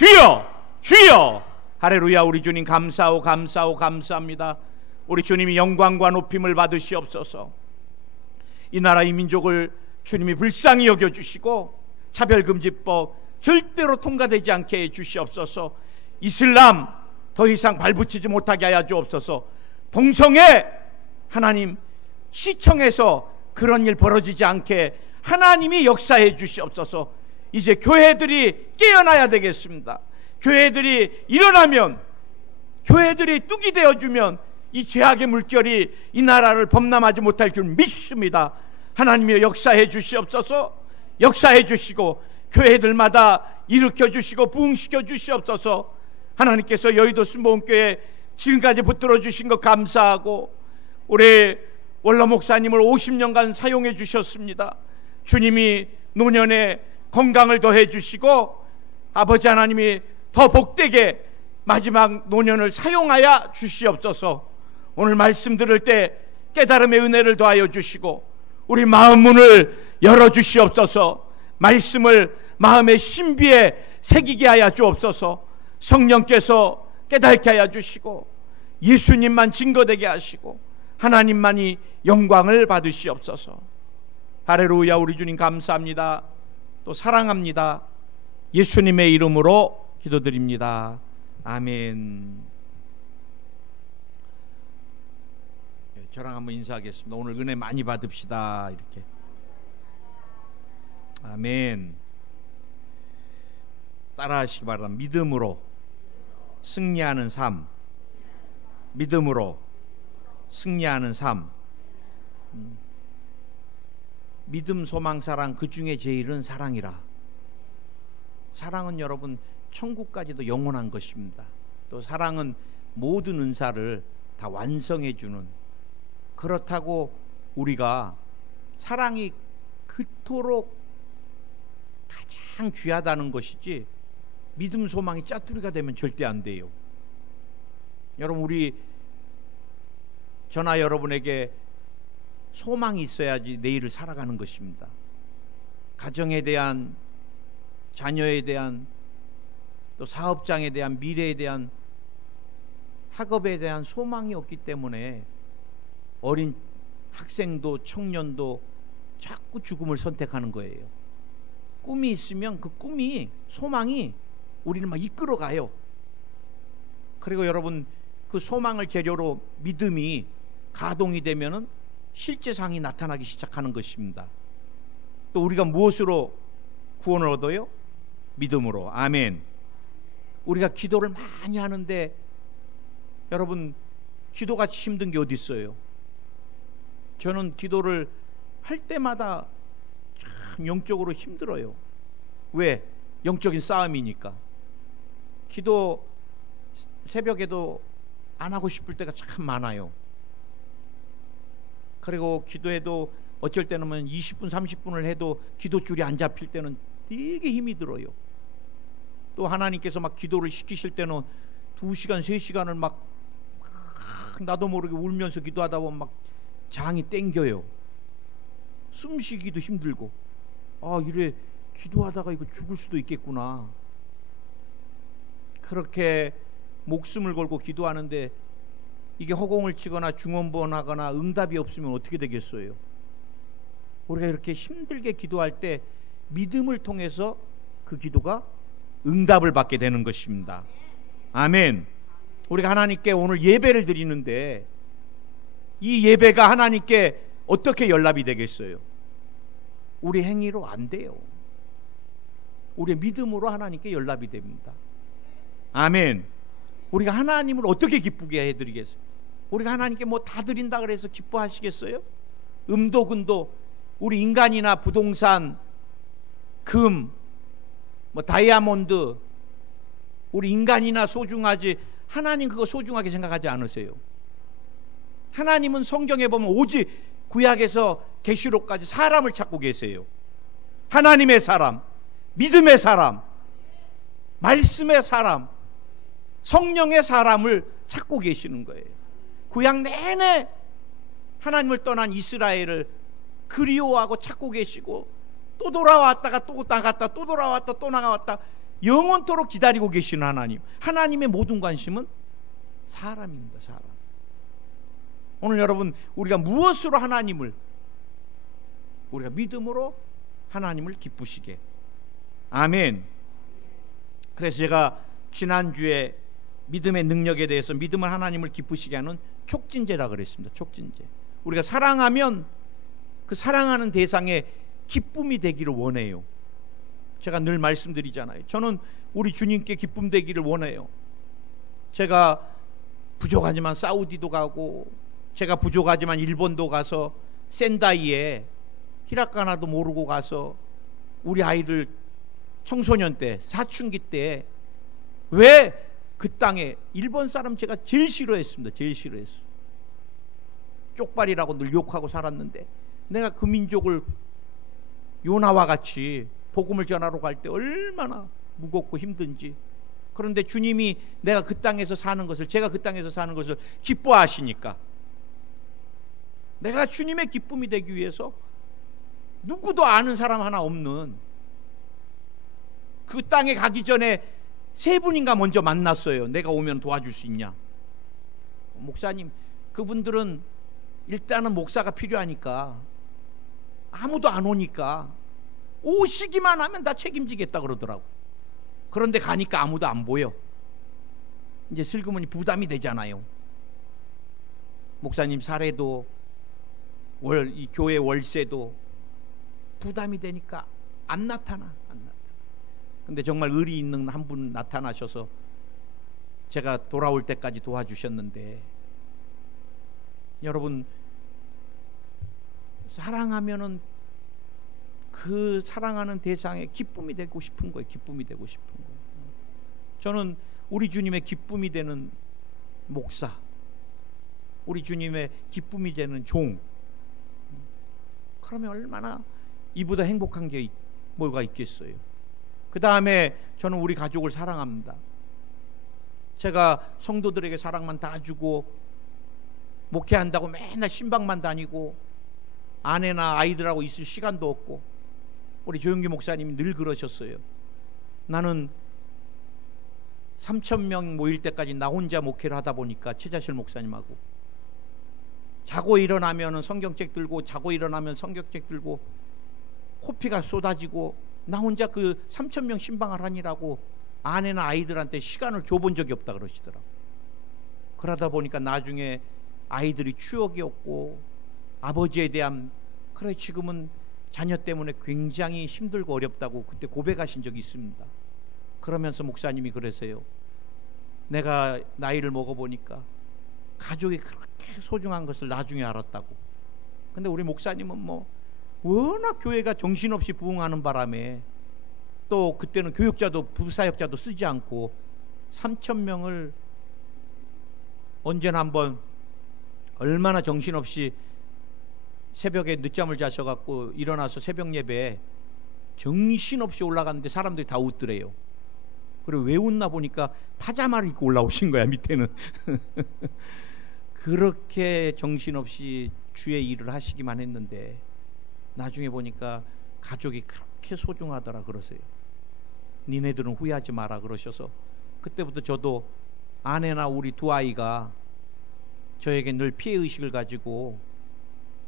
주여 주여. 할렐루야. 우리 주님 감사하고 감사하고 감사합니다. 우리 주님이 영광과 높임을 받으시옵소서. 이 나라 이 민족을 주님이 불쌍히 여겨주시고 차별금지법 절대로 통과되지 않게 해주시옵소서. 이슬람 더 이상 발붙이지 못하게 하여 주옵소서. 동성애 하나님 시청에서 그런 일 벌어지지 않게 하나님이 역사해 주시옵소서. 이제 교회들이 깨어나야 되겠습니다. 교회들이 일어나면, 교회들이 뚝이 되어주면 이 죄악의 물결이 이 나라를 범람하지 못할 줄 믿습니다. 하나님이 역사해 주시옵소서. 역사해 주시고 교회들마다 일으켜 주시고 부흥시켜 주시옵소서. 하나님께서 여의도 순복음교회 지금까지 붙들어 주신 것 감사하고 우리 원로 목사님을 50년간 사용해 주셨습니다. 주님이 노년에 건강을 더해 주시고 아버지 하나님이 더 복되게 마지막 노년을 사용하여 주시옵소서. 오늘 말씀 들을 때 깨달음의 은혜를 더하여 주시고 우리 마음 문을 열어 주시옵소서. 말씀을 마음의 신비에 새기게 하여 주옵소서. 성령께서 깨닫게 하여 주시고 예수님만 증거되게 하시고 하나님만이 영광을 받으시옵소서. 할렐루야. 우리 주님 감사합니다. 또 사랑합니다. 예수님의 이름으로 기도드립니다. 아멘. 저랑 한번 인사하겠습니다. 오늘 은혜 많이 받읍시다. 이렇게. 아멘. 따라하시기 바랍니다. 믿음으로 승리하는 삶. 믿음으로 승리하는 삶. 믿음, 소망, 사랑, 그 중에 제일은 사랑이라. 사랑은 여러분 천국까지도 영원한 것입니다. 또 사랑은 모든 은사를 다 완성해 주는, 그렇다고 우리가 사랑이 그토록 가장 귀하다는 것이지 믿음, 소망이 짜투리가 되면 절대 안 돼요. 여러분, 우리 저나 여러분에게 소망이 있어야지 내일을 살아가는 것입니다. 가정에 대한, 자녀에 대한, 또 사업장에 대한, 미래에 대한, 학업에 대한 소망이 없기 때문에 어린 학생도 청년도 자꾸 죽음을 선택하는 거예요. 꿈이 있으면 그 꿈이, 소망이 우리는 막 이끌어가요. 그리고 여러분, 그 소망을 재료로 믿음이 가동이 되면은 실제상이 나타나기 시작하는 것입니다. 또 우리가 무엇으로 구원을 얻어요? 믿음으로. 아멘. 우리가 기도를 많이 하는데 여러분, 기도같이 힘든 게 어디 있어요? 저는 기도를 할 때마다 참 영적으로 힘들어요. 왜? 영적인 싸움이니까. 기도 새벽에도 안 하고 싶을 때가 참 많아요. 그리고 기도해도 어쩔 때는 20분 30분을 해도 기도줄이 안 잡힐 때는 되게 힘이 들어요. 또 하나님께서 막 기도를 시키실 때는 2시간 3시간을 막 나도 모르게 울면서 기도하다 보면 막 장이 땡겨요. 숨쉬기도 힘들고, 아, 이래 기도하다가 이거 죽을 수도 있겠구나. 그렇게 목숨을 걸고 기도하는데 이게 허공을 치거나 중언부언하거나 응답이 없으면 어떻게 되겠어요? 우리가 이렇게 힘들게 기도할 때 믿음을 통해서 그 기도가 응답을 받게 되는 것입니다. 아멘. 우리가 하나님께 오늘 예배를 드리는데 이 예배가 하나님께 어떻게 연락이 되겠어요? 우리 행위로 안 돼요. 우리의 믿음으로 하나님께 연락이 됩니다. 아멘. 우리가 하나님을 어떻게 기쁘게 해드리겠어요? 우리가 하나님께 뭐 다 드린다 그래서 기뻐하시겠어요? 음도 근도 우리 인간이나 부동산, 금, 뭐 다이아몬드, 우리 인간이나 소중하지 하나님 그거 소중하게 생각하지 않으세요? 하나님은 성경에 보면 오직 구약에서 계시록까지 사람을 찾고 계세요. 하나님의 사람, 믿음의 사람, 말씀의 사람, 성령의 사람을 찾고 계시는 거예요. 구약 내내 하나님을 떠난 이스라엘을 그리워하고 찾고 계시고 또 돌아왔다가 또 나갔다 또 돌아왔다 또 나갔다 영원토록 기다리고 계시는 하나님. 하나님의 모든 관심은 사람입니다. 사람. 오늘 여러분, 우리가 무엇으로 하나님을, 우리가 믿음으로 하나님을 기쁘시게. 아멘. 그래서 제가 지난주에 믿음의 능력에 대해서 믿음은 하나님을 기쁘시게 하는 촉진제라 그랬습니다. 촉진제. 우리가 사랑하면 그 사랑하는 대상에 기쁨이 되기를 원해요. 제가 늘 말씀드리잖아요. 저는 우리 주님께 기쁨 되기를 원해요. 제가 부족하지만 사우디도 가고, 제가 부족하지만 일본도 가서 센다이에 히라카나도 모르고 가서 우리 아이들 청소년 때, 사춘기 때, 왜 그 땅에 일본 사람 제가 제일 싫어했습니다. 제일 싫어했어요. 쪽발이라고 늘 욕하고 살았는데, 내가 그 민족을 요나와 같이 복음을 전하러 갈 때 얼마나 무겁고 힘든지. 그런데 주님이 내가 그 땅에서 사는 것을, 제가 그 땅에서 사는 것을 기뻐하시니까, 내가 주님의 기쁨이 되기 위해서 누구도 아는 사람 하나 없는 그 땅에 가기 전에 세 분인가 먼저 만났어요. 내가 오면 도와줄 수 있냐. 목사님, 그분들은 일단은 목사가 필요하니까 아무도 안 오니까 오시기만 하면 다 책임지겠다 그러더라고. 그런데 가니까 아무도 안 보여. 이제 슬그머니 부담이 되잖아요. 목사님 사례도 이 교회 월세도 부담이 되니까 안 나타나. 근데 정말 의리 있는 한 분 나타나셔서 제가 돌아올 때까지 도와주셨는데, 여러분, 사랑하면은 그 사랑하는 대상에 기쁨이 되고 싶은 거예요. 기쁨이 되고 싶은 거예요. 저는 우리 주님의 기쁨이 되는 목사, 우리 주님의 기쁨이 되는 종, 그러면 얼마나 이보다 행복한 게 뭐가 있겠어요. 그 다음에 저는 우리 가족을 사랑합니다. 제가 성도들에게 사랑만 다 주고 목회한다고 맨날 신방만 다니고 아내나 아이들하고 있을 시간도 없고, 우리 조영기 목사님이 늘 그러셨어요. 나는 3,000명 모일 때까지 나 혼자 목회를 하다 보니까, 최자실 목사님하고 자고 일어나면 성경책 들고, 자고 일어나면 성경책 들고 코피가 쏟아지고, 나 혼자 그 3,000명 신방을 하니라고 아내나 아이들한테 시간을 줘본 적이 없다 그러시더라고. 그러다 보니까 나중에 아이들이 추억이 없고, 아버지에 대한, 그래 지금은 자녀 때문에 굉장히 힘들고 어렵다고 그때 고백하신 적이 있습니다. 그러면서 목사님이 그러세요. 내가 나이를 먹어보니까 가족이 그렇게 소중한 것을 나중에 알았다고. 근데 우리 목사님은 뭐 워낙 교회가 정신없이 부흥하는 바람에, 또 그때는 교육자도 부사역자도 쓰지 않고 3,000명을 언제나 한번 얼마나 정신없이 새벽에 늦잠을 자셔갖고 일어나서 새벽 예배에 정신없이 올라갔는데 사람들이 다 웃더래요. 그리고 왜 웃나 보니까 파자마를 입고 올라오신 거야, 밑에는. 그렇게 정신없이 주의 일을 하시기만 했는데 나중에 보니까 가족이 그렇게 소중하더라 그러세요. 니네들은 후회하지 마라 그러셔서, 그때부터 저도 아내나 우리 두 아이가 저에게 늘 피해의식을 가지고,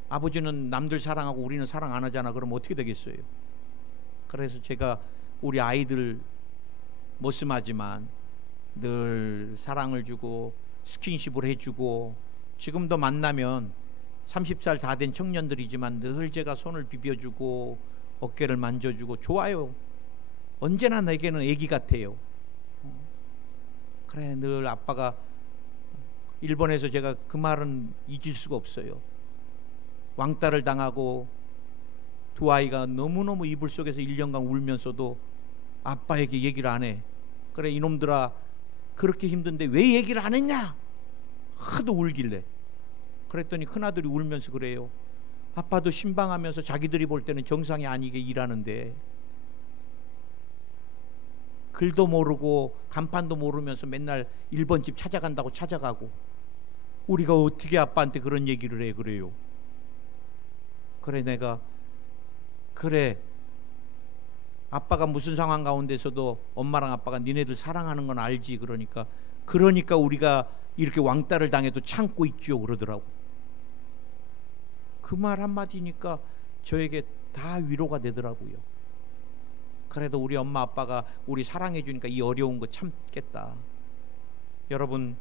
아버지는 남들 사랑하고 우리는 사랑 안 하잖아. 그럼 어떻게 되겠어요? 그래서 제가 우리 아이들 머슴하지만 늘 사랑을 주고 스킨십을 해주고, 지금도 만나면 30살 다 된 청년들이지만 늘 제가 손을 비벼주고 어깨를 만져주고 좋아요. 언제나 내게는 애기 같아요. 그래, 늘 아빠가, 일본에서 제가 그 말은 잊을 수가 없어요. 왕따를 당하고 두 아이가 너무너무 이불 속에서 1년간 울면서도 아빠에게 얘기를 안 해. 그래, 이놈들아 그렇게 힘든데 왜 얘기를 안 했냐? 하도 울길래. 그랬더니 큰아들이 울면서 그래요. 아빠도 신방하면서 자기들이 볼 때는 정상이 아니게 일하는데 글도 모르고 간판도 모르면서 맨날 1번 집 찾아간다고 찾아가고, 우리가 어떻게 아빠한테 그런 얘기를 해. 그래요. 그래, 내가 그래 아빠가 무슨 상황 가운데서도 엄마랑 아빠가 니네들 사랑하는 건 알지. 그러니까 우리가 이렇게 왕따를 당해도 참고 있죠 그러더라고. 그 말 한마디니까 저에게 다 위로가 되더라고요. 그래도 우리 엄마 아빠가 우리 사랑해 주니까 이 어려운 거 참겠다. 여러분,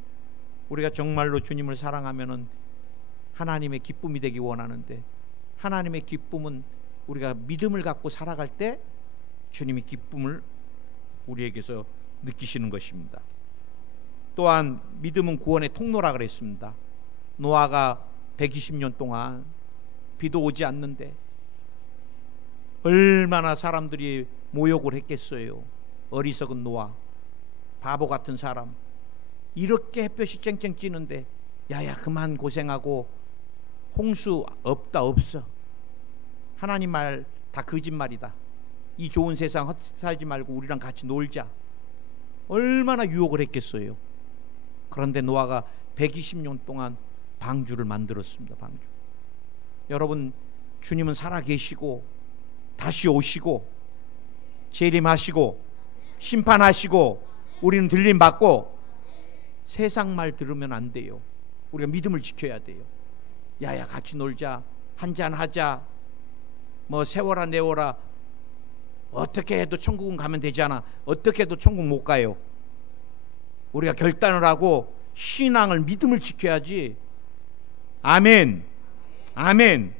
우리가 정말로 주님을 사랑하면은 하나님의 기쁨이 되기 원하는데, 하나님의 기쁨은 우리가 믿음을 갖고 살아갈 때 주님이 기쁨을 우리에게서 느끼시는 것입니다. 또한 믿음은 구원의 통로라 그랬습니다. 노아가 120년 동안 비도 오지 않는데 얼마나 사람들이 모욕을 했겠어요. 어리석은 노아, 바보 같은 사람. 이렇게 햇볕이 쨍쨍 찌는데 야야 그만 고생하고 홍수 없어. 하나님 말 다 거짓말이다. 이 좋은 세상 헛살지 말고 우리랑 같이 놀자. 얼마나 유혹을 했겠어요. 그런데 노아가 120년 동안 방주를 만들었습니다. 방주. 여러분, 주님은 살아계시고 다시 오시고 재림하시고 심판하시고 우리는 들림받고 세상 말 들으면 안 돼요. 우리가 믿음을 지켜야 돼요. 야야 같이 놀자, 한잔하자, 뭐 세워라 내워라, 어떻게 해도 천국은 가면 되잖아. 어떻게 해도 천국 못 가요. 우리가 결단을 하고 신앙을, 믿음을 지켜야지. 아멘, 아멘.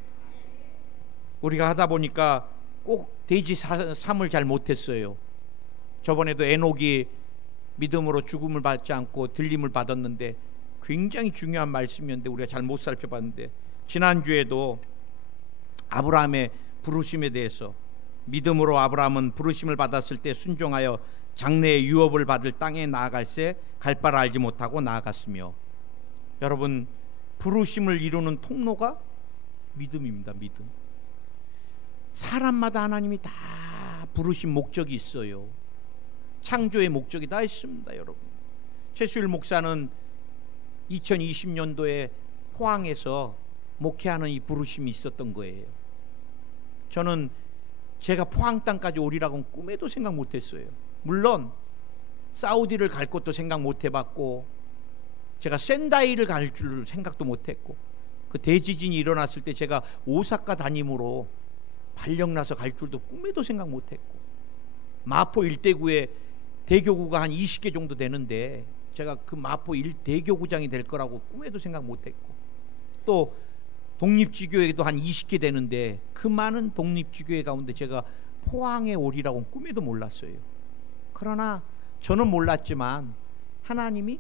우리가 하다 보니까 꼭 돼지 삶을 잘 못했어요. 저번에도 에녹이 믿음으로 죽음을 받지 않고 들림을 받았는데 굉장히 중요한 말씀이었는데 우리가 잘 못 살펴봤는데, 지난주에도 아브라함의 부르심에 대해서, 믿음으로 아브라함은 부르심을 받았을 때 순종하여 장래의 유업을 받을 땅에 나아갈새 갈 바를 알지 못하고 나아갔으며, 여러분, 부르심을 이루는 통로가 믿음입니다. 믿음. 사람마다 하나님이 다 부르신 목적이 있어요. 창조의 목적이 다 있습니다. 여러분, 최수일 목사는 2020년도에 포항에서 목회하는 이 부르심이 있었던 거예요. 저는 제가 포항 땅까지 오리라고는 꿈에도 생각 못했어요. 물론 사우디를 갈 것도 생각 못 해봤고, 제가 센다이를 갈 줄 생각도 못했고, 그 대지진이 일어났을 때 제가 오사카 담임으로 발령나서 갈 줄도 꿈에도 생각 못했고, 마포 일대구에 대교구가 한 20개 정도 되는데 제가 그 마포 대교구장이 될 거라고 꿈에도 생각 못했고, 또 독립지교회도 한 20개 되는데 그 많은 독립지교회 가운데 제가 포항에 오리라고는 꿈에도 몰랐어요. 그러나 저는 몰랐지만 하나님이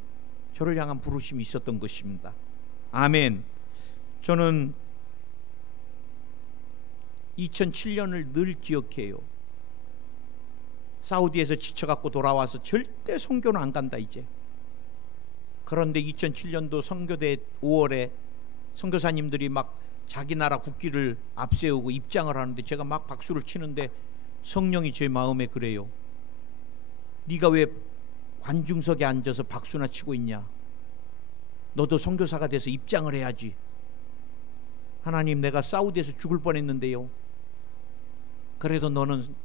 저를 향한 부르심이 있었던 것입니다. 아멘. 저는 2007년을 늘 기억해요. 사우디에서 지쳐갖고 돌아와서 절대 선교는 안 간다 이제. 그런데 2007년도 선교대 5월에 선교사님들이 막 자기 나라 국기를 앞세우고 입장을 하는데 제가 막 박수를 치는데 성령이 제 마음에 그래요. 네가 왜 관중석에 앉아서 박수나 치고 있냐? 너도 선교사가 돼서 입장을 해야지. 하나님, 내가 사우디에서 죽을 뻔했는데요, 그래도 너는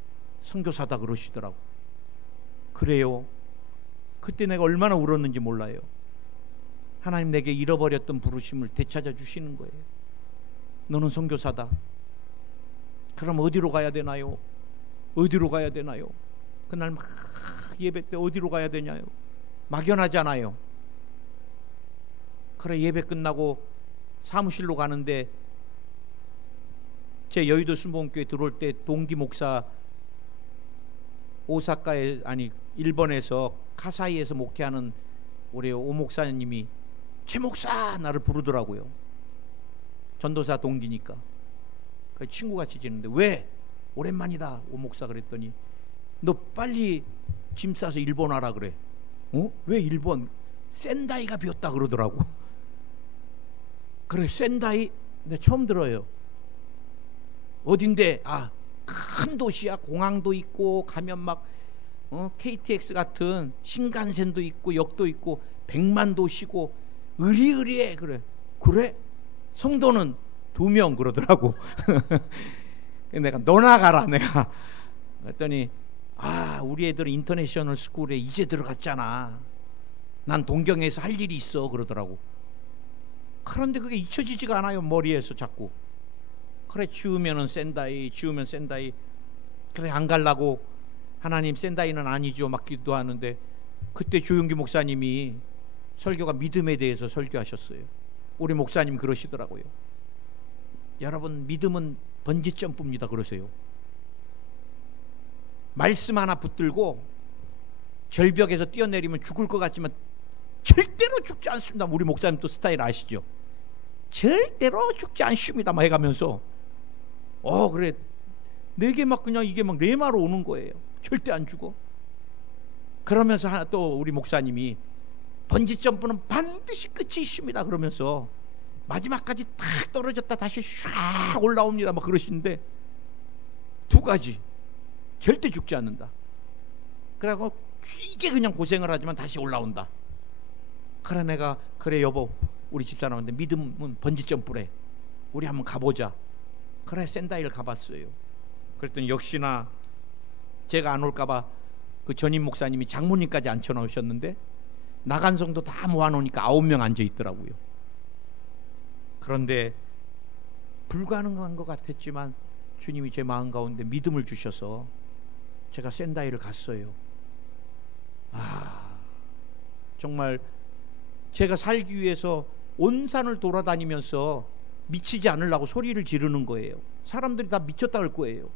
선교사다 그러시더라고. 그래요. 그때 내가 얼마나 울었는지 몰라요. 하나님, 내게 잃어버렸던 부르심을 되찾아 주시는 거예요. 너는 선교사다. 그럼 어디로 가야 되나요? 어디로 가야 되나요? 그날 막 예배 때 어디로 가야 되냐요? 막연하잖아요. 그래, 예배 끝나고 사무실로 가는데 제 여의도 순복음교회 들어올 때 동기 목사, 오사카에, 아니 일본에서 카사이에서 목회하는 우리 오 목사님이 최 목사 나를 부르더라고요. 전도사 동기니까. 그 친구같이 지는데 왜? 오랜만이다 오 목사. 그랬더니 너 빨리 짐 싸서 일본 와라 그래. 어? 왜 일본? 센다이가 비었다 그러더라고. 그래, 센다이? 네, 처음 들어요. 어딘데? 아, 큰 도시야. 공항도 있고 가면 막 KTX 같은 신간센도 있고 역도 있고 100만 도시고 으리으리해. 그래. 그래? 성도는 2명 그러더라고. 내가 너나 가라. 내가 그랬더니 우리 애들은 인터내셔널 스쿨에 이제 들어갔잖아. 난 동경에서 할 일이 있어 그러더라고. 그런데 그게 잊혀지지가 않아요. 머리에서 자꾸. 그래 지우면은 센다이, 지우면 센다이. 그래 안 갈라고 하나님 센다이는 아니죠 막 기도하는데, 그때 조용기 목사님이 설교가 믿음에 대해서 설교하셨어요. 우리 목사님 그러시더라고요. 여러분, 믿음은 번지 점프입니다 그러세요. 말씀 하나 붙들고 절벽에서 뛰어내리면 죽을 것 같지만 절대로 죽지 않습니다. 우리 목사님 또 스타일 아시죠? 절대로 죽지 않습니다 막 해가면서 그래 내게 막 그냥 이게 막 레마로 오는 거예요. 절대 안 죽어. 그러면서 또 우리 목사님이 번지 점프는 반드시 끝이 있습니다 그러면서 마지막까지 탁 떨어졌다 다시 쫙 올라옵니다 막 그러시는데, 두 가지 절대 죽지 않는다. 그래갖고 이게 그냥 고생을 하지만 다시 올라온다. 그래 내가 그래 여보 우리 집사람한테 믿음은 번지 점프래, 우리 한번 가보자. 그래 센다이를 가봤어요. 그랬더니 역시나 제가 안 올까봐 그 전임 목사님이 장모님까지 앉혀놓으셨는데 나간 성도 다 모아놓으니까 9명 앉아있더라고요. 그런데 불가능한 것 같았지만 주님이 제 마음 가운데 믿음을 주셔서 제가 센다이를 갔어요. 정말 제가 살기 위해서 온 산을 돌아다니면서 미치지 않으려고 소리를 지르는 거예요. 사람들이 다 미쳤다 할 거예요.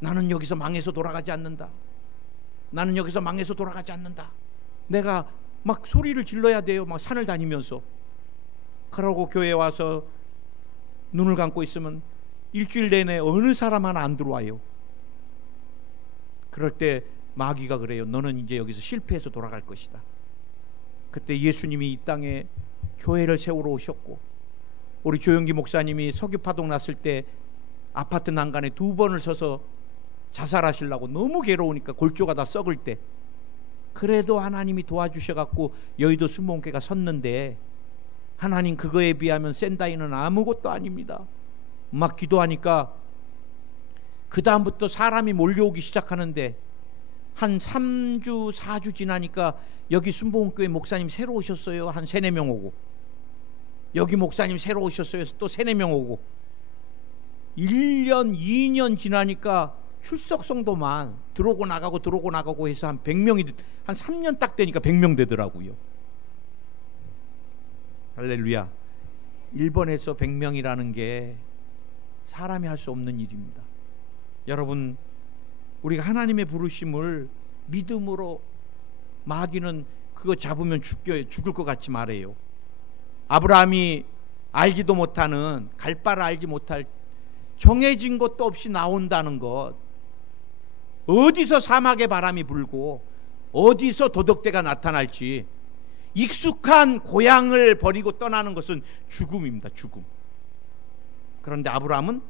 나는 여기서 망해서 돌아가지 않는다. 나는 여기서 망해서 돌아가지 않는다. 내가 막 소리를 질러야 돼요. 막 산을 다니면서. 그러고 교회에 와서 눈을 감고 있으면 일주일 내내 어느 사람 하나 안 들어와요. 그럴 때 마귀가 그래요. 너는 이제 여기서 실패해서 돌아갈 것이다. 그때 예수님이 이 땅에 교회를 세우러 오셨고, 우리 조영기 목사님이 석유파동 났을 때 아파트 난간에 2번을 서서 자살하시려고 너무 괴로우니까 골조가 다 썩을 때, 그래도 하나님이 도와주셔갖고 여의도 순복음교회가 섰는데, 하나님 그거에 비하면 센다이는 아무것도 아닙니다. 막 기도하니까 그 다음부터 사람이 몰려오기 시작하는데, 한 3주 4주 지나니까 여기 순복음교회 목사님 새로 오셨어요 한 3-4명 오고, 여기 목사님 새로 오셨어요 또 3-4명 오고, 1년 2년 지나니까 출석성도만 들어오고 나가고 해서 한 100명이, 한 3년 딱 되니까 100명 되더라고요. 할렐루야. 일본에서 100명이라는 게 사람이 할 수 없는 일입니다. 여러분, 우리가 하나님의 부르심을 믿음으로, 마귀는 그거 잡으면 죽을 것 같지 말아요. 아브라함이 알지도 못하는, 갈 바를 알지 못할, 정해진 것도 없이 나온다는 것, 어디서 사막의 바람이 불고 어디서 도덕대가 나타날지, 익숙한 고향을 버리고 떠나는 것은 죽음입니다. 죽음. 그런데 아브라함은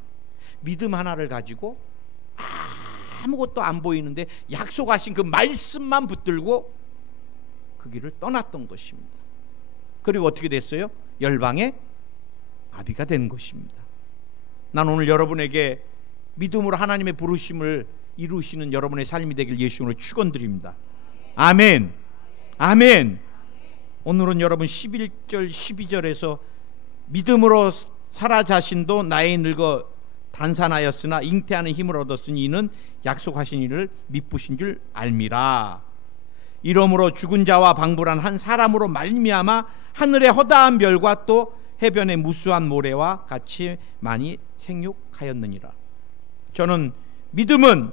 믿음 하나를 가지고 아무것도 안 보이는데 약속하신 그 말씀만 붙들고 그 길을 떠났던 것입니다. 그리고 어떻게 됐어요? 열방의 아비가 된 것입니다. 난 오늘 여러분에게 믿음으로 하나님의 부르심을 이루시는 여러분의 삶이 되길 예수님으로 축원드립니다. 아멘. 아멘. 오늘은 여러분 11절 12절에서 믿음으로 사라 자신도 나이 늙어 단산하였으나 잉태하는 힘을 얻었으니 이는 약속하신 이를 미쁘신 줄 알미라. 이러므로 죽은 자와 방불한 한 사람으로 말미암아 하늘의 허다한 별과 또 해변의 무수한 모래와 같이 많이 생육하였느니라. 저는 믿음은,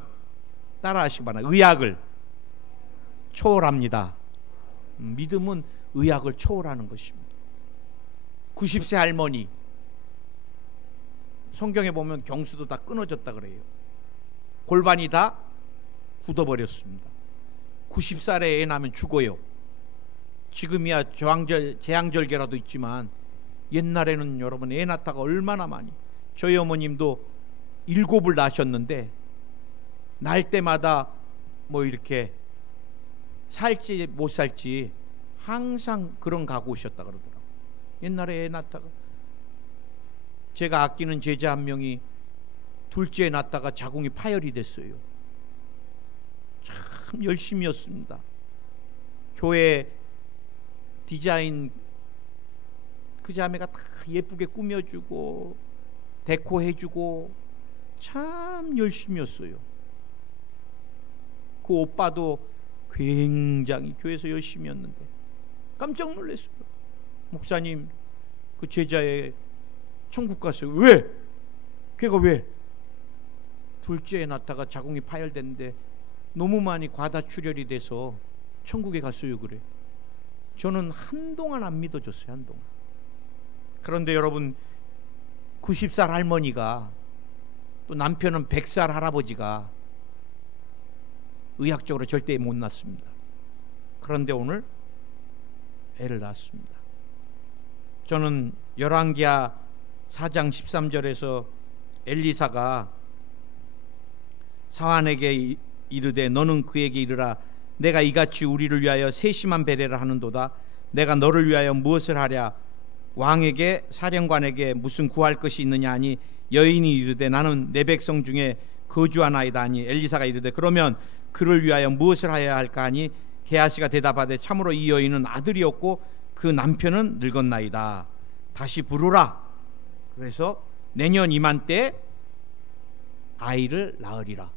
따라하시기 바랍니다, 의학을 초월합니다. 믿음은 의학을 초월하는 것입니다. 90세 할머니, 성경에 보면 경수도 다 끊어졌다 그래요. 골반이 다 굳어버렸습니다. 90살에 애 낳으면 죽어요. 지금이야 재앙절개라도 있지만 옛날에는 여러분 애 낳다가 얼마나 많이, 저희 어머님도 7을 낳으셨는데 날 때마다 뭐 이렇게 살지 못 살지 항상 그런 각오셨다 그러더라고요. 옛날에 애 낳다가, 제가 아끼는 제자 한 명이 둘째 낳다가 자궁이 파열이 됐어요. 참 열심이었습니다. 교회 디자인 그 자매가 다 예쁘게 꾸며주고 데코해주고 참 열심이었어요. 그 오빠도 굉장히 교회에서 열심이었는데 깜짝 놀랐어요. 목사님, 그 제자애 천국 갔어요. 왜? 걔가 왜? 둘째 낳다가 자궁이 파열됐는데 너무 많이 과다출혈이 돼서 천국에 갔어요. 그래. 저는 한동안 안 믿어졌어요. 한동안. 그런데 여러분, 90살 할머니가 또 남편은 100살 할아버지가 의학적으로 절대 못 낳습니다. 그런데 오늘 애를 낳았습니다. 저는 열왕기하 4장 13절에서 엘리사가 사환에게 이르되 너는 그에게 이르라 내가 이같이 우리를 위하여 세심한 배례를 하는도다. 내가 너를 위하여 무엇을 하랴? 왕에게 사령관에게 무슨 구할 것이 있느냐 하니 여인이 이르되 나는 내 백성 중에 거주하나이다 하니 엘리사가 이르되 그러면 그를 위하여 무엇을 하여야 할까 하니 게하시가 대답하되 참으로 이 여인은 아들이었고 그 남편은 늙었나이다. 다시 부르라. 그래서 내년 이맘때 아이를 낳으리라.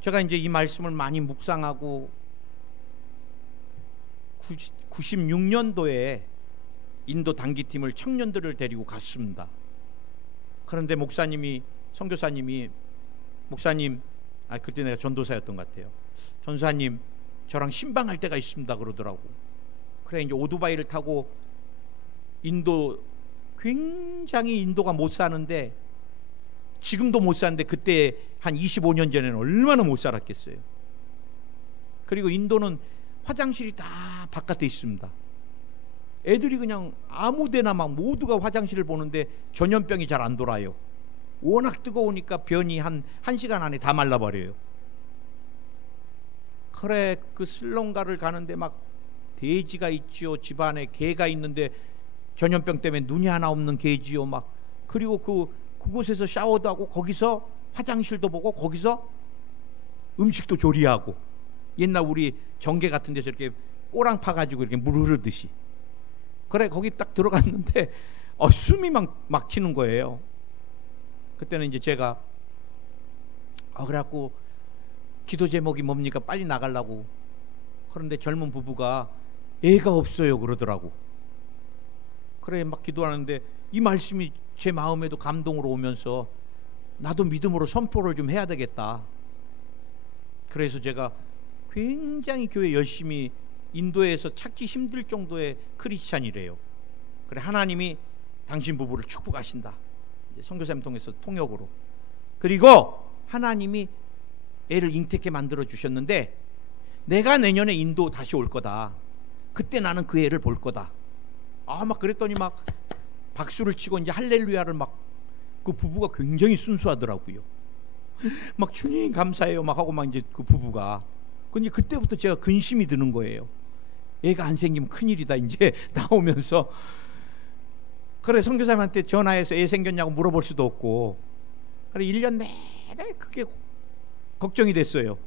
제가 이제 이 말씀을 많이 묵상하고 96년도에 인도 단기팀을 청년들을 데리고 갔습니다. 그런데 목사님이 선교사님이 목사님, 그때 내가 전도사였던 것 같아요. 전사님 저랑 신방할 때가 있습니다 그러더라고. 그래 이제 오토바이를 타고 인도, 굉장히 인도가 못 사는데 지금도 못 사는데 그때 한 25년 전에는 얼마나 못 살았겠어요. 그리고 인도는 화장실이 다 바깥에 있습니다. 애들이 그냥 아무데나 막 모두가 화장실을 보는데 전염병이 잘 안 돌아요. 워낙 뜨거우니까 변이 한 1시간 안에 다 말라버려요. 그래 그 슬롱가를 가는데 막 돼지가 있지요, 집안에 개가 있는데 전염병 때문에 눈이 하나 없는 개지요. 막 그리고 그곳에서 샤워도 하고 거기서 화장실도 보고 거기서 음식도 조리하고, 옛날 우리 정계 같은 데서 이렇게 꼬랑 파가지고 이렇게 물 흐르듯이. 그래 거기 딱 들어갔는데 숨이 막 막히는 거예요. 그때는 이제 제가 그래갖고 기도 제목이 뭡니까? 빨리 나가려고. 그런데 젊은 부부가 애가 없어요 그러더라고. 그래 막 기도하는데 이 말씀이 제 마음에도 감동으로 오면서 나도 믿음으로 선포를 좀 해야 되겠다. 그래서 제가 굉장히 교회 열심히, 인도에서 찾기 힘들 정도의 크리스찬이래요. 그래 하나님이 당신 부부를 축복하신다. 선교사님 통해서 통역으로. 그리고 하나님이 애를 잉태케 만들어 주셨는데 내가 내년에 인도 다시 올 거다. 그때 나는 그 애를 볼 거다. 막 그랬더니 막 박수를 치고 이제 할렐루야를 막, 그 부부가 굉장히 순수하더라고요. 막 주님 감사해요 막 하고 막 이제 그 부부가. 근데 그때부터 제가 근심이 드는 거예요. 애가 안 생기면 큰일이다 이제 나오면서. 그래 선교사님한테 전화해서 애 생겼냐고 물어볼 수도 없고. 그래 1년 내내 그게 걱정이 됐어요.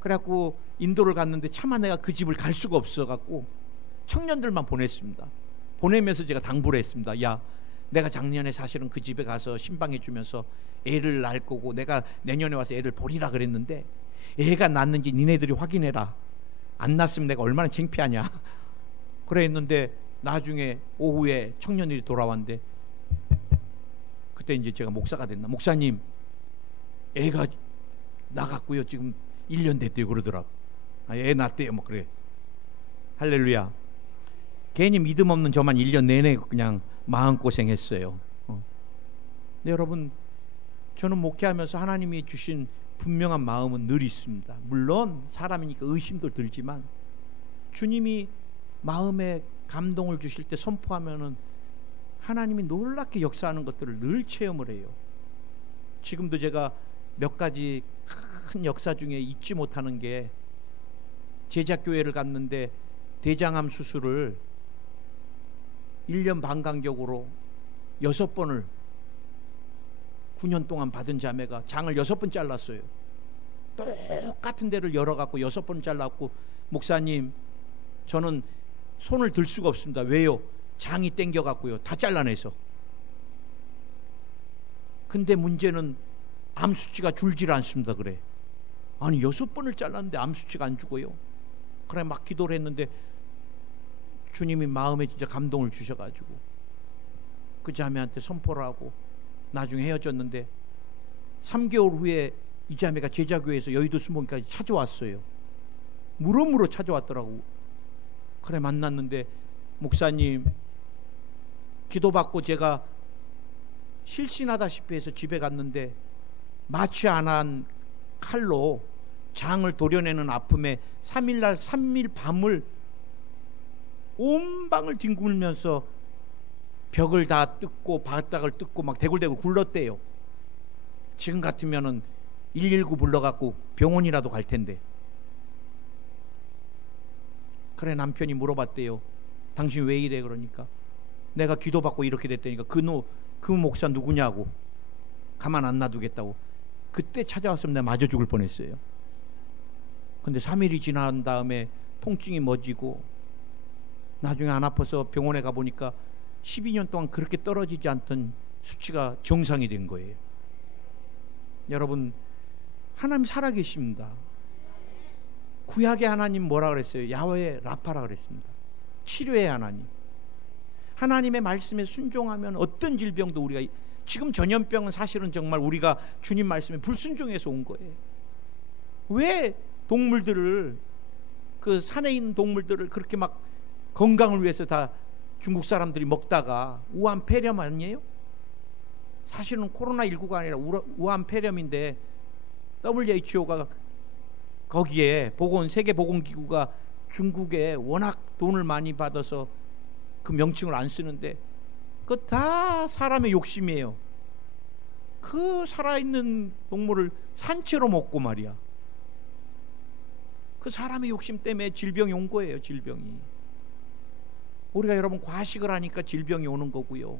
그래갖고 인도를 갔는데 차마 내가 그 집을 갈 수가 없어갖고 청년들만 보냈습니다. 보내면서 제가 당부를 했습니다. 야, 내가 작년에 사실은 그 집에 가서 신방해 주면서 애를 낳을 거고 내가 내년에 와서 애를 보리라 그랬는데 애가 낳는지 니네들이 확인해라. 안 낳았으면 내가 얼마나 창피하냐. 그래 했는데 나중에 오후에 청년들이 돌아왔는데 그때 이제 제가 목사가 됐나. 목사님 애가 나갔고요 지금 1년 됐대요 그러더라고. 애 낳았대요 뭐 그래. 할렐루야. 괜히 믿음 없는 저만 1년 내내 그냥 마음고생했어요. 근데 여러분 저는 목회하면서 하나님이 주신 분명한 마음은 늘 있습니다. 물론 사람이니까 의심도 들지만 주님이 마음에 감동을 주실 때 선포하면은 하나님이 놀랍게 역사하는 것들을 늘 체험을 해요. 지금도 제가 몇 가지 큰 역사 중에 잊지 못하는 게, 제자교회를 갔는데 대장암 수술을 1년 반 간격으로 6번을 9년 동안 받은 자매가 장을 6번 잘랐어요. 똑같은 데를 열어갖고 6번 잘랐고, 목사님 저는 손을 들 수가 없습니다. 왜요? 장이 땡겨갖고요. 다 잘라내서. 근데 문제는 암 수치가 줄질 않습니다. 그래. 아니 6번을 잘랐는데 암 수치가 안 죽어요. 그래 막 기도를 했는데 주님이 마음에 진짜 감동을 주셔가지고 그 자매한테 선포를 하고 나중에 헤어졌는데 3개월 후에 이 자매가 제자교회에서 여의도 수목까지 찾아왔어요. 물어물어 찾아왔더라고. 그래 만났는데, 목사님 기도받고 제가 실신하다시피 해서 집에 갔는데 마취 안 한 칼로 장을 도려내는 아픔에 3일날 3일 밤을 온 방을 뒹굴면서 벽을 다 뜯고 바닥을 뜯고 막 대굴대굴 굴렀대요. 지금 같으면은 119 불러갖고 병원이라도 갈 텐데. 그래 남편이 물어봤대요. 당신 왜 이래? 그러니까 내가 기도받고 이렇게 됐다니까 그 목사 누구냐고. 가만 안 놔두겠다고. 그때 찾아왔으면 내가 맞아 죽을 뻔했어요. 근데 3일이 지난 다음에 통증이 멎이고 나중에 안 아파서 병원에 가보니까 12년 동안 그렇게 떨어지지 않던 수치가 정상이 된 거예요. 여러분, 하나님 살아계십니다. 구약의 하나님 뭐라 그랬어요? 야훼 라파라 그랬습니다. 치료의 하나님. 하나님의 말씀에 순종하면 어떤 질병도 우리가, 지금 전염병은 사실은 정말 우리가 주님 말씀에 불순종해서 온 거예요. 왜 동물들을, 그 산에 있는 동물들을 그렇게 막 건강을 위해서 다 중국 사람들이 먹다가 우한 폐렴 아니에요? 사실은 코로나19가 아니라 우한 폐렴인데 WHO가 거기에 세계보건기구가 중국에 워낙 돈을 많이 받아서 그 명칭을 안 쓰는데 그거 다 사람의 욕심이에요. 그 살아있는 동물을 산채로 먹고 말이야. 그 사람의 욕심 때문에 질병이 온 거예요. 질병이. 우리가 여러분 과식을 하니까 질병이 오는 거고요.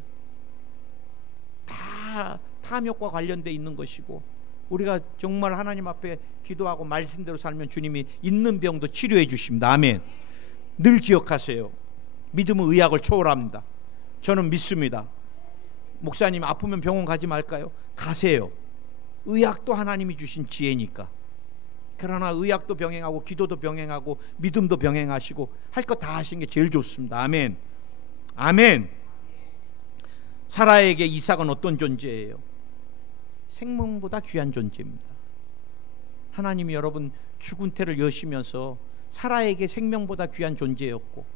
다 탐욕과 관련돼 있는 것이고, 우리가 정말 하나님 앞에 기도하고 말씀대로 살면 주님이 있는 병도 치료해 주십니다. 아멘. 늘 기억하세요. 믿음은 의학을 초월합니다. 저는 믿습니다. 목사님 아프면 병원 가지 말까요? 가세요. 의학도 하나님이 주신 지혜니까. 그러나 의학도 병행하고 기도도 병행하고 믿음도 병행하시고 할 거 다 하신 게 제일 좋습니다. 아멘. 아멘. 사라에게 이삭은 어떤 존재예요? 생명보다 귀한 존재입니다. 하나님이 여러분 죽은 태를 여시면서 사라에게 생명보다 귀한 존재였고,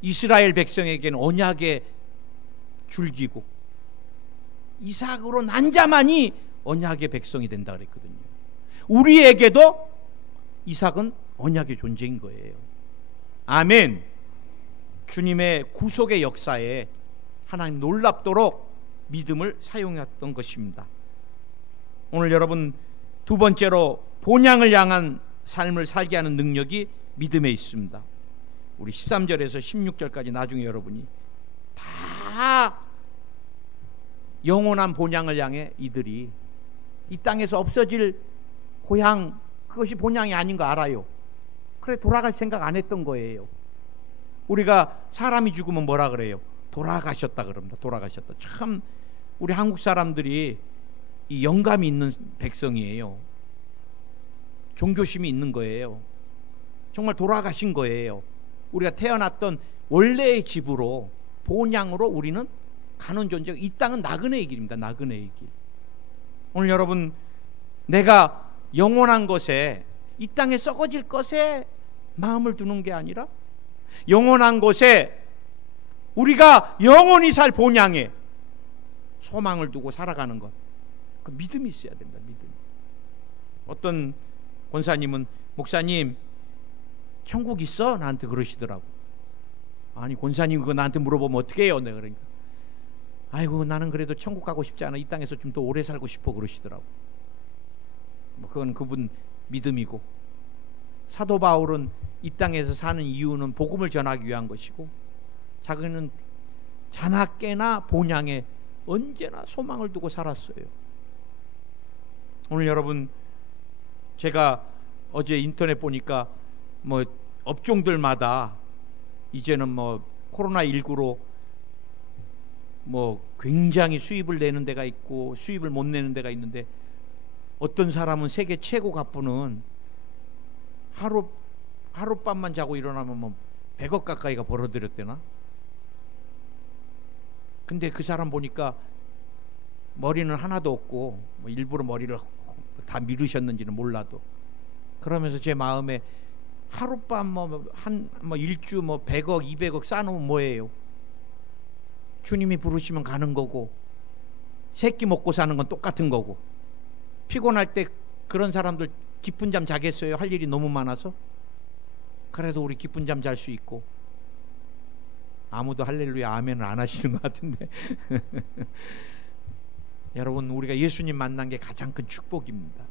이스라엘 백성에게는 언약의 줄기고, 이삭으로 난 자만이 언약의 백성이 된다 그랬거든요. 우리에게도 이삭은 언약의 존재인 거예요. 아멘. 주님의 구속의 역사에 하나님 놀랍도록 믿음을 사용했던 것입니다. 오늘 여러분 두 번째로 본향을 향한 삶을 살게 하는 능력이 믿음에 있습니다. 우리 13절에서 16절까지 나중에 여러분이 다 영원한 본향을 향해 이들이 이 땅에서 없어질 고향, 그것이 본향이 아닌 거 알아요. 그래 돌아갈 생각 안 했던 거예요. 우리가 사람이 죽으면 뭐라 그래요? 돌아가셨다 그럽니다. 돌아가셨다. 참 우리 한국 사람들이 이 영감이 있는 백성이에요. 종교심이 있는 거예요. 정말 돌아가신 거예요. 우리가 태어났던 원래의 집으로, 본향으로 우리는 가는 존재고, 이 땅은 나그네의 길입니다. 나그네의 길. 오늘 여러분, 내가 영원한 것에, 이 땅에 썩어질 것에 마음을 두는 게 아니라 영원한 곳에 우리가 영원히 살 본향에 소망을 두고 살아가는 것, 그 믿음이 있어야 된다. 믿음. 어떤 권사님은 목사님 천국 있어? 나한테 그러시더라고. 아니 권사님 그거 나한테 물어보면 어떻게 해요? 내가 그러니까 아이고 나는 그래도 천국 가고 싶지 않아. 이 땅에서 좀 더 오래 살고 싶어 그러시더라고. 뭐 그건 그분 믿음이고, 사도 바울은 이 땅에서 사는 이유는 복음을 전하기 위한 것이고, 자기는 자나깨나 본향에 언제나 소망을 두고 살았어요. 오늘 여러분 제가 어제 인터넷 보니까 뭐 업종들마다 이제는 뭐 코로나19로 뭐 굉장히 수입을 내는 데가 있고 수입을 못 내는 데가 있는데, 어떤 사람은 세계 최고 갑부는 하룻밤만 자고 일어나면 뭐 100억 가까이가 벌어들였대나? 근데 그 사람 보니까 머리는 하나도 없고, 뭐 일부러 머리를 다 미루셨는지는 몰라도, 그러면서 제 마음에 하룻밤 뭐 일주 뭐 100억 200억 쌓아놓으면 뭐예요? 주님이 부르시면 가는 거고, 새끼 먹고 사는 건 똑같은 거고, 피곤할 때 그런 사람들 깊은 잠 자겠어요? 할 일이 너무 많아서? 그래도 우리 깊은 잠 잘 수 있고. 아무도 할렐루야 아멘을 안 하시는 것 같은데 여러분, 우리가 예수님 만난 게 가장 큰 축복입니다.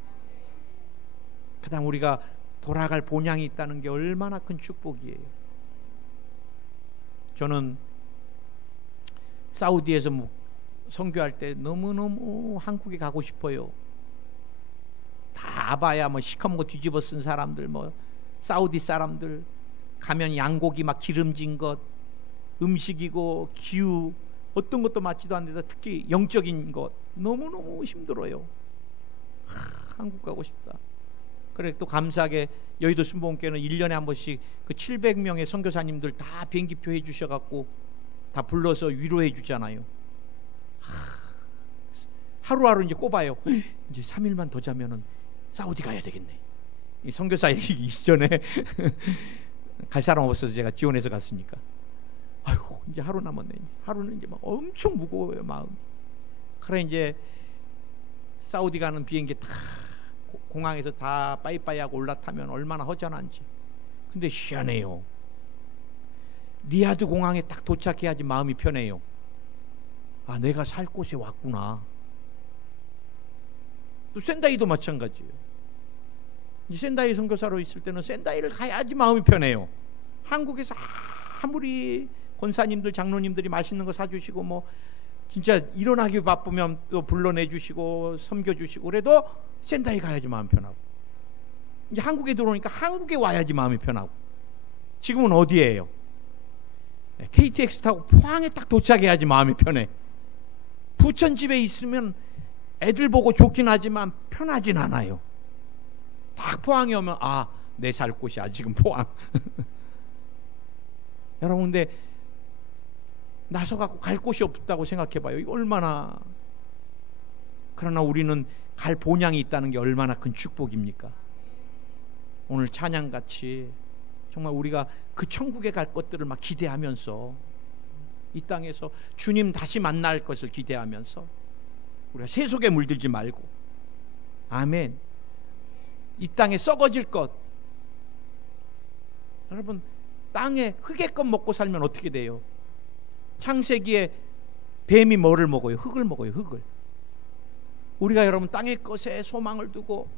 그 다음 우리가 돌아갈 본향이 있다는 게 얼마나 큰 축복이에요. 저는 사우디에서 선교할 때 너무너무 한국에 가고 싶어요. 다 아바야 뭐 시커먼 거 뒤집어 쓴 사람들, 뭐 사우디 사람들 가면 양고기 막 기름진 것, 음식이고 기후 어떤 것도 맞지도 않는데 특히 영적인 것 너무너무 힘들어요. 한국 가고 싶다. 그래 또 감사하게 여의도 순복음교회는 1년에 한 번씩 그 700명의 선교사님들 다 비행기표 해주셔갖고 다 불러서 위로해 주잖아요. 하루하루 이제 꼽아요. 이제 3일만 더 자면은 사우디 가야 되겠네. 이 선교사 이전에 갈 사람 없어서 제가 지원해서 갔으니까, 아이고 이제 하루 남았네. 하루는 이제 막 엄청 무거워요 마음. 그래 이제 사우디 가는 비행기 다 공항에서 다 빠이빠이 하고 올라타면 얼마나 허전한지. 근데 희한해요. 리야드 공항에 딱 도착해야지 마음이 편해요. 아, 내가 살 곳에 왔구나. 또 센다이도 마찬가지예요. 이제 센다이 선교사로 있을 때는 센다이를 가야지 마음이 편해요. 한국에서 아무리 권사님들 장로님들이 맛있는 거 사주시고 뭐 진짜 일어나기 바쁘면 또 불러내주시고 섬겨주시고 그래도 센다이 가야지 마음 편하고, 이제 한국에 들어오니까 한국에 와야지 마음이 편하고. 지금은 어디에요? KTX 타고 포항에 딱 도착해야지 마음이 편해. 부천 집에 있으면 애들 보고 좋긴 하지만 편하진 않아요. 딱 포항에 오면 아, 내 살 곳이야 지금 포항. 여러분, 근데 나서 갖고 갈 곳이 없다고 생각해봐요. 이거 얼마나. 그러나 우리는 갈 본향이 있다는 게 얼마나 큰 축복입니까? 오늘 찬양같이 정말 우리가 그 천국에 갈 것들을 막 기대하면서, 이 땅에서 주님 다시 만날 것을 기대하면서 우리가 세속에 물들지 말고, 아멘. 이 땅에 썩어질 것, 여러분 땅에 흙의 것 먹고 살면 어떻게 돼요? 창세기에 뱀이 뭐를 먹어요? 흙을 먹어요. 흙을. 우리가 여러분 땅의 것에 소망을 두고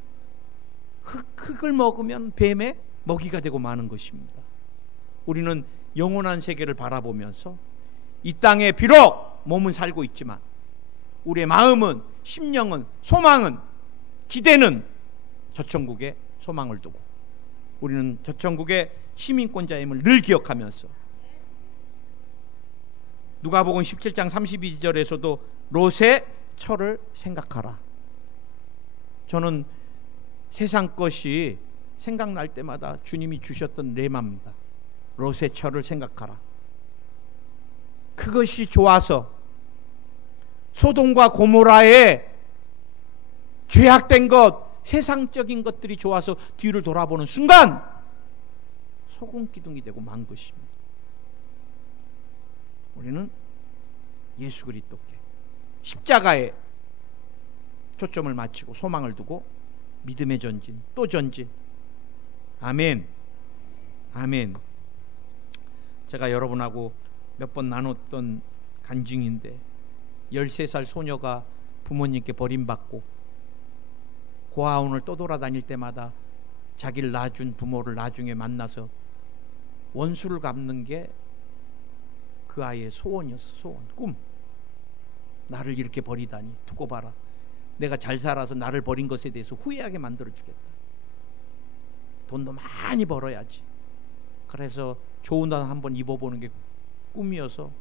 흙을 먹으면 뱀의 먹이가 되고 마는 것입니다. 우리는 영원한 세계를 바라보면서 이 땅에 비록 몸은 살고 있지만 우리의 마음은, 심령은, 소망은, 기대는 저 천국에 소망을 두고, 우리는 저 천국의 시민권자임을 늘 기억하면서, 누가복음 17장 32절에서도 롯의 처를 생각하라. 저는 세상 것이 생각날 때마다 주님이 주셨던 레마입니다. 롯의 처를 생각하라. 그것이 좋아서 소돔과 고모라에 죄악된 것, 세상적인 것들이 좋아서 뒤를 돌아보는 순간 소금 기둥이 되고 만 것입니다. 우리는 예수 그리스도께 십자가에 초점을 맞추고 소망을 두고 믿음의 전진, 또 전진. 아멘. 아멘. 제가 여러분하고 몇 번 나눴던 간증인데, 13살 소녀가 부모님께 버림받고 고아원을 떠돌아다닐 때마다 자기를 낳아준 부모를 나중에 만나서 원수를 갚는 게 그 아이의 소원이었어. 소원, 꿈. 나를 이렇게 버리다니, 두고 봐라. 내가 잘 살아서 나를 버린 것에 대해서 후회하게 만들어주겠다. 돈도 많이 벌어야지. 그래서 좋은 옷 한번 입어보는 게 꿈이어서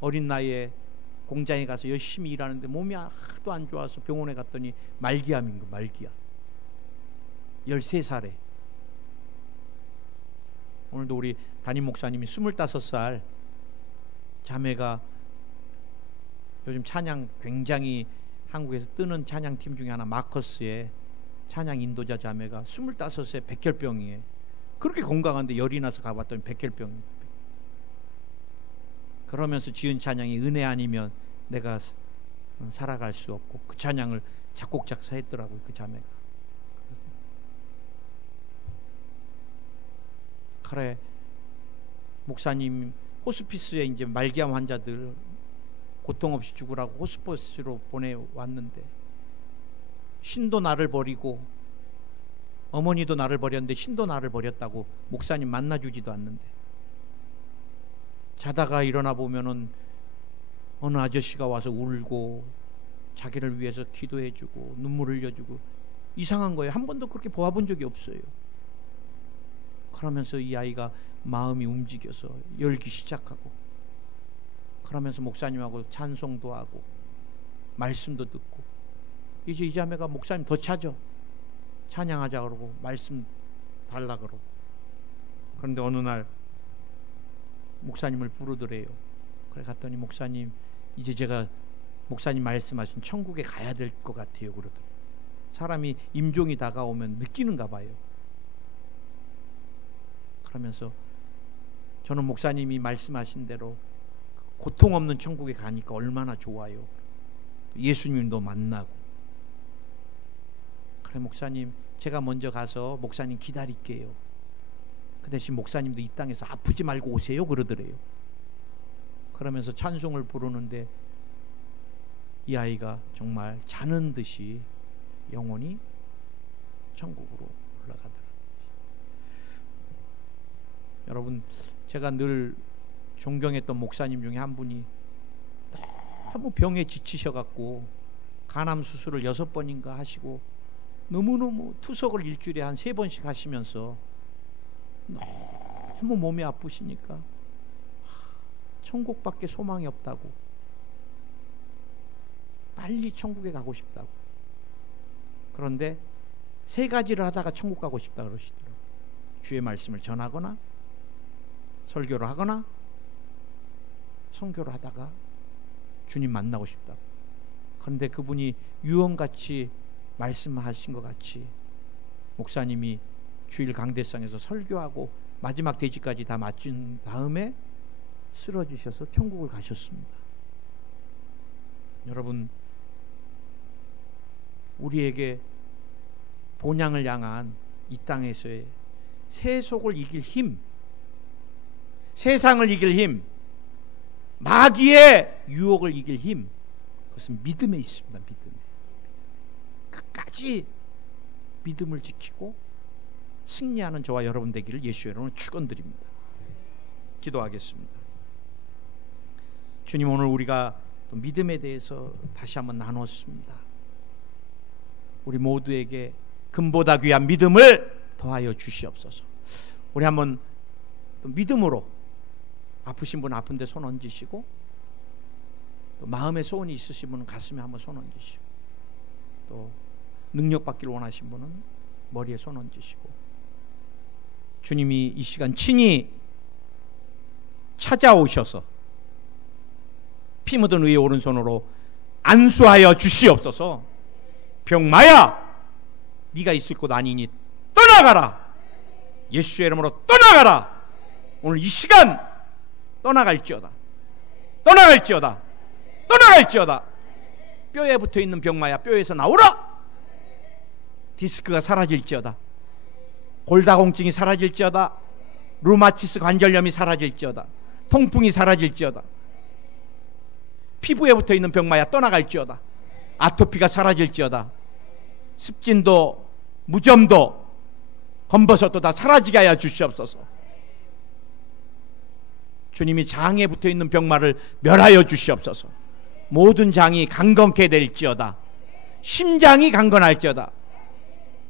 어린 나이에 공장에 가서 열심히 일하는데 몸이 하도 안 좋아서 병원에 갔더니 말기암인 거, 말기암. 13살에. 오늘도 우리 담임 목사님이 25살 자매가 요즘 찬양 굉장히 한국에서 뜨는 찬양팀 중에 하나, 마커스의 찬양 인도자 자매가 25세 백혈병이에요. 그렇게 건강한데 열이 나서 가봤더니 백혈병. 그러면서 지은 찬양이 은혜 아니면 내가 살아갈 수 없고, 그 찬양을 작곡 작사했더라고요, 그 자매가. 그래, 목사님 호스피스에 이제 말기암 환자들 고통 없이 죽으라고 호스피스로 보내왔는데, 신도 나를 버리고 어머니도 나를 버렸는데 신도 나를 버렸다고 목사님 만나주지도 않는데, 자다가 일어나 보면은 어느 아저씨가 와서 울고 자기를 위해서 기도해주고 눈물 흘려주고, 이상한 거예요. 한 번도 그렇게 보아본 적이 없어요. 그러면서 이 아이가 마음이 움직여서 열기 시작하고, 그러면서 목사님하고 찬송도 하고 말씀도 듣고, 이제 이 자매가 목사님 더 찾아, 찬양하자 그러고 말씀 달라 그러고. 그런데 어느 날 목사님을 부르더래요. 그래 갔더니 목사님, 이제 제가 목사님 말씀하신 천국에 가야 될 것 같아요 그러더래요. 사람이 임종이 다가오면 느끼는가 봐요. 그러면서 저는 목사님이 말씀하신 대로 고통 없는 천국에 가니까 얼마나 좋아요. 예수님도 만나고. 그래 목사님, 제가 먼저 가서 목사님 기다릴게요. 그 대신 목사님도 이 땅에서 아프지 말고 오세요 그러더래요. 그러면서 찬송을 부르는데 이 아이가 정말 자는 듯이 영원히 천국으로 올라가더라고요. 여러분, 제가 늘 존경했던 목사님 중에 한 분이 너무 병에 지치셔갖고 간암 수술을 6번인가 하시고 너무너무 투석을 일주일에 한 3번씩 하시면서 너무 몸이 아프시니까 천국밖에 소망이 없다고, 빨리 천국에 가고 싶다고. 그런데 3가지를 하다가 천국 가고 싶다 그러시더라고요. 주의 말씀을 전하거나 설교를 하거나 선교를 하다가 주님 만나고 싶다고. 그런데 그분이 유언같이 말씀하신 것 같이 목사님이 주일 강대상에서 설교하고 마지막 대지까지 다 마친 다음에 쓰러지셔서 천국을 가셨습니다. 여러분, 우리에게 본향을 향한 이 땅에서의 세속을 이길 힘, 세상을 이길 힘, 마귀의 유혹을 이길 힘, 그것은 믿음에 있습니다. 믿음에. 끝까지 믿음을 지키고 승리하는 저와 여러분 되기를 예수의 이름으로 축원드립니다. 기도하겠습니다. 주님, 오늘 우리가 또 믿음에 대해서 다시 한번 나눴습니다. 우리 모두에게 금보다 귀한 믿음을 더하여 주시옵소서. 우리 한번 또 믿음으로, 아프신 분 아픈데 손 얹으시고, 또 마음에 소원이 있으신 분은 가슴에 한번 손 얹으시고, 또 능력 받기를 원하신 분은 머리에 손 얹으시고, 주님이 이 시간 친히 찾아오셔서 피 묻은 의의 오른손으로 안수하여 주시옵소서. 병마야, 네가 있을 곳 아니니 떠나가라. 예수의 이름으로 떠나가라. 오늘 이 시간 떠나갈지어다. 떠나갈지어다. 떠나갈지어다. 뼈에 붙어있는 병마야, 뼈에서 나오라. 디스크가 사라질지어다. 골다공증이 사라질지어다. 루마티스 관절염이 사라질지어다. 통풍이 사라질지어다. 피부에 붙어있는 병마야 떠나갈지어다. 아토피가 사라질지어다. 습진도 무좀도 검버섯도 다 사라지게 하여 주시옵소서. 주님이 장에 붙어있는 병마를 멸하여 주시옵소서. 모든 장이 강건케 될지어다. 심장이 강건할지어다.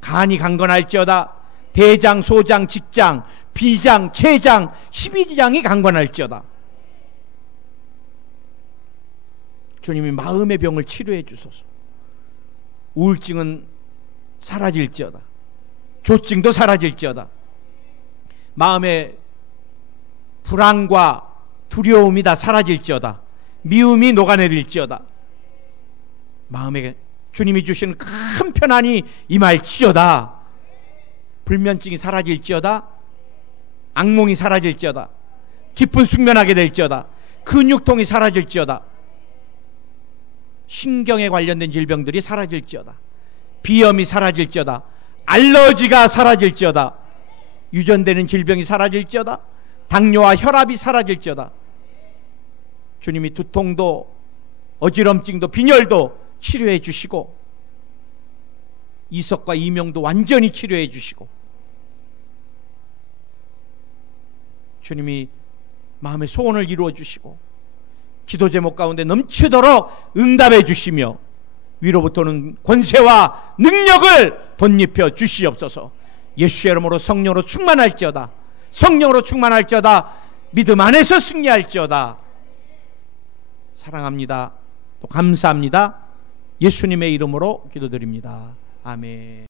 간이 강건할지어다. 대장, 소장, 직장, 비장, 췌장, 12지장이 강건할지어다. 주님이 마음의 병을 치료해 주소서. 우울증은 사라질지어다. 조증도 사라질지어다. 마음의 불안과 두려움이 다 사라질지어다. 미움이 녹아내릴지어다. 마음에 주님이 주시는 큰 편안이 임할지어다. 불면증이 사라질지어다. 악몽이 사라질지어다. 깊은 숙면하게 될지어다. 근육통이 사라질지어다. 신경에 관련된 질병들이 사라질지어다. 비염이 사라질지어다. 알러지가 사라질지어다. 유전되는 질병이 사라질지어다. 당뇨와 혈압이 사라질지어다. 주님이 두통도 어지럼증도 빈혈도 치료해 주시고, 이석과 이명도 완전히 치료해 주시고, 주님이 마음의 소원을 이루어 주시고, 기도 제목 가운데 넘치도록 응답해 주시며, 위로부터는 권세와 능력을 덧입혀 주시옵소서. 예수의 이름으로 성령으로 충만할지어다. 성령으로 충만할지어다. 믿음 안에서 승리할지어다. 사랑합니다. 또 감사합니다. 예수님의 이름으로 기도드립니다. 아멘.